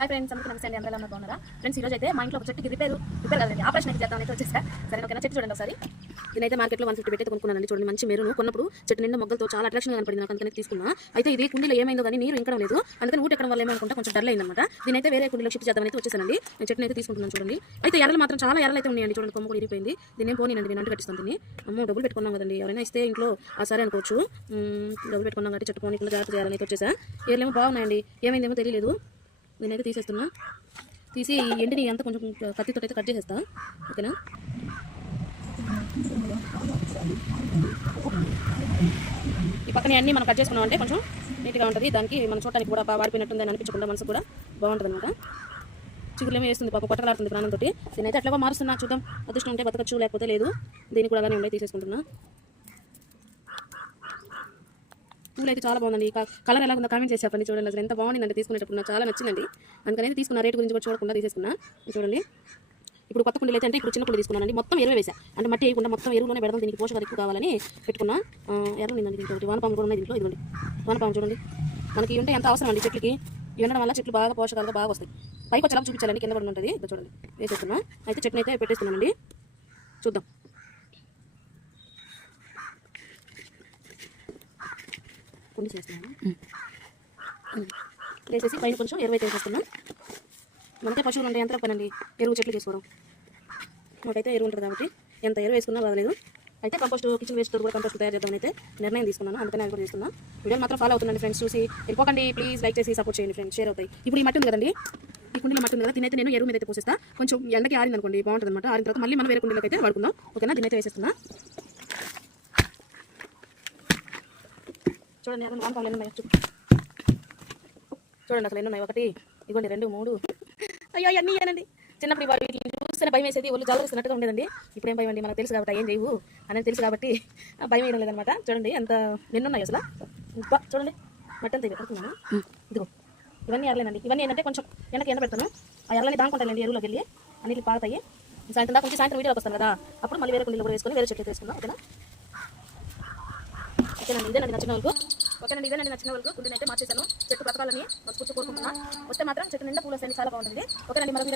Hi friends, అందరికీ నమస్తే అండి. అందరూ ఎలా బాగున్నారా ఫ్రెండ్స్? ఈ రోజు అయితే మా ఇంట్లో ఒక చెట్టుకి రిపేర్ కదండి, ఆపరేషన్ అయితే చేద్దాం అయితే వచ్చేసా. సరే ఓకేనా, చెట్టు చూడండి ఒకసారి. నేనైతే మార్కెట్లో 150 పెట్టి కొనుక్కున్నానండి. చూడండి, మంచి మెరూన్. కొన్నప్పుడు చెట్టు నిండా మొగ్గలతో చాలా అట్రాక్షన్ కనపడింది నాకు, అందుకని తీసుకున్నా. అయితే ఇది కుండీలో ఏమైందో కానీ నీరు ఇంకడం లేదు, అందుకని ఊట ఎక్కడం వల్ల ఏమనుకుంటా కొంచెం డల్ అయిందన్నమాట. దీనైతే వేరే కుండీలో షిఫ్ట్ చేద్దాం అయితే వచ్చేసానండి. నేను చెట్టుని అయితే తీసుకుంటున్నాను. చూడండి, అయితే ఎర్రలు మాత్రం చాలా ఎర్రలు అయితే ఉన్నాయండి. చూడండి, కొమ్మ కూడా ఇరిపోయింది. దీన్ని ఏం పోనీనండి, నేను అంటు కట్టిస్తాను. దీన్ని అమ్మో డబ్బులు పెట్టుకున్నాం కదండి, ఎవరైనా ఇస్తే ఇంట్లో సరే అనుకోవచ్చు. డబ్బులు పెట్టుకున్నాం కాబట్టి చెట్టు పోనీకుండా జాగ్రత్త చేయాలని అయితే వచ్చేసా. ఏర్లేమో బాగున్నాయండి, ఏమైందేమో తెలియలేదు. నేనైతే తీసేస్తున్నా. తీసి ఎండిని అంతా కొంచెం కత్తితో అయితే కట్ చేసేస్తా. ఓకేనా, ఈ పక్కన అన్నీ మనం కట్ చేసుకున్నాం అంటే కొంచెం నీట్గా ఉంటుంది. దానికి మనం చూడటానికి కూడా వాడిపోయినట్టుందని అనిపించకుండా మనసు కూడా బాగుంటుంది అనమాట. చిగురులేమో వేస్తుంది పాప, కొట్టలాడుతుంది ప్రాణంతో. నేనైతే అట్లా మారుస్తున్నా, చూద్దాం. అదృష్టం ఉంటే బతకచ్చు, లేకపోతే లేదు. దీనికి కూడా అలానే ఉండే తీసేసుకుంటున్నా. పూలు అయితే చాలా బాగుందండి. కలర్ ఎలా ఉందో కామెంట్ చేసి చెప్పండి. చూడండి, అసలు ఎంత బాగుందండి. తీసుకునేటప్పుడు నాకు చాలా నచ్చిందండి, అందుకని తీసుకున్న. రేటు గురించి కూడా చూడకుండా తీసేసుకున్నా. చూడండి, ఇప్పుడు కొత్త కుండీలు అయితే ఇప్పుడు చిన్న కుండీ తీసుకున్నానండి. మొత్తం ఎరువు వేసా, అంటే మట్టి వేయకుండా మొత్తం ఎరువులోనే పెడదాం, దీనికి పోషకాలు ఎక్కువ కావాలని పెట్టుకున్నా. ఎరువు నిందండి. దీంట్లో ఒకటి వానపాము కూడా ఉన్నాయి దీంట్లో. ఇదిగోండి వానపాము, చూడండి. మనకి ఉంటే ఎంత అవసరం అండి చెట్లకి. ఇవి ఉండడం వల్ల చెట్లు బాగా పోషకాలుగా బాగా వస్తాయి. పైకి వచ్చేలా చూపించాలండి, కింద కూడా ఉంటుంది. ఇక్కడ చూడండి, వేసేస్తున్నా. అయితే చెట్టుని అయితే పెట్టేస్తున్నానండి. చూద్దాం. కుండీ చేస్తున్నాను, వేసేసి పైన కొంచెం ఎరువు అయితే వేసేస్తున్నాం. మనకే పశువులు ఉంటే ఎంత పనండి ఎరువు చెట్లు చేసుకోవడం. మాకైతే ఎరువు ఉంటుంది కాబట్టి ఎంత ఎరువు వేసుకున్నా బాగలేదు. అయితే కంపోస్ట్, కిచెన్ వేస్ట్ కూడా కంపోస్ట్ తయారు చేద్దామని అయితే నిర్ణయం తీసుకున్నాను, అందుకని అది కూడా చేస్తున్నాను. వీడియోని మాత్రం ఫాలో అవుతుందండి ఫ్రెండ్స్, చూసి వెళ్ళిపోకండి ప్లీజ్. లైక్ చేసి సపోర్ట్ చేయండి ఫ్రెండ్స్, షేర్ అవుతాయి. ఇప్పుడు ఈ మట్టి ఉంది కదండి, ఈ కుండీలో మట్టి ఉంది కదా, దీనైతే నేను ఎరువు మీద అయితే పోసేస్తా. కొంచెం ఎండకి ఆరింది అనుకోండి బాగుంటుంది అనమాట. ఆరిన తర్వాత మళ్ళీ మనం వేరే కుండీలోకి అయితే వాడుకుందాం. ఓకేనా, దీనైతే వేసేస్తున్నా. చూడండి, వానపాములు ఎన్ని ఉన్నాయి చూడండి, అసలు ఎన్ని ఉన్నాయి. 1 ఇదిగోండి, 2 3 అయ్యో అన్నీ ఏనండి. చిన్నప్పుడు వీటిని చూస్తేనే భయం వేసేది, ఒళ్ళు జలరిస్తున్నట్టుగా ఉండేదండి. ఇప్పుడేం భయం అండి, మనకు తెలుసు కాబట్టి ఏం చేయవు అనేది తెలుసు కాబట్టి భయం వేయడం లేదనమాట. చూడండి ఎంత నిన్నున్నాయి అసలు. చూడండి, మట్టంతా ఇవి పెడుతున్నాను. ఇదిగో ఇవన్నీ ఎరలేనండి. ఇవన్నీ ఏంటంటే కొంచెం ఎండ పెడతాను. ఆ ఎరలని దానుకుంటానండి ఎరువులోకి వెళ్ళి, అన్నిటికి పాగుతాయి. సాయంత్రం దాకా కొంచెం సాయంత్రం వీడియోకి వస్తాను కదా, అప్పుడు మళ్ళీ వేరే కుండీలో కూడా వేసుకొని వేరే చెట్లు వేసుకుందాం. ఓకేనా, ఓకేనండి. ఇదేనండి నచ్చిన వరకు. ఓకేనండి, ఇదేనండి నచ్చిన వరకు కుండీని అయితే మార్చేసాను. చెట్టు బ్రతకాలని మనస్ఫూర్తి కోరుకుంటున్నా. వస్తే మాత్రం చెట్టు నిండా పూలు వస్తాయి, చాలా బాగుంటుంది. ఓకేనండి, మరొక